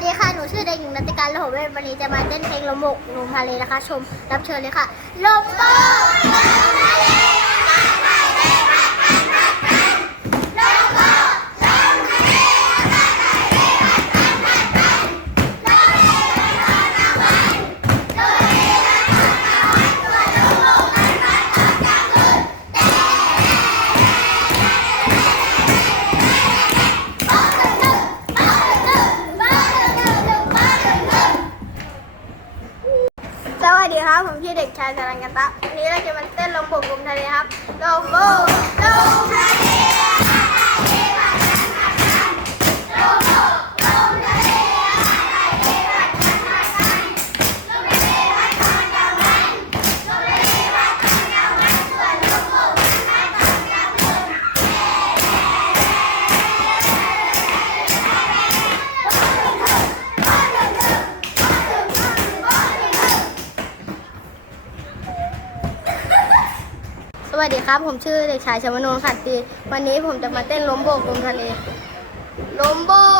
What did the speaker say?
สดีค่ะ หนูชื่อเด็กหญิงนัตการโลหเวทวันนี้จะมาเต้นเพลงลมบกลมทะเลนะคะ ชมรับเชิญเลยค่ะ ลมบก ครับผมชื่อเด็กชายสารังกันตะวันนี้เราจะมาเต้นลมบกลมทะเลครับลมบก วัสดีครับ ผมชื่อเด็กชายชมนนท์ขันตีวันนี้ผมจะมาเต้นล้มโบกลมทะเลล้มโบก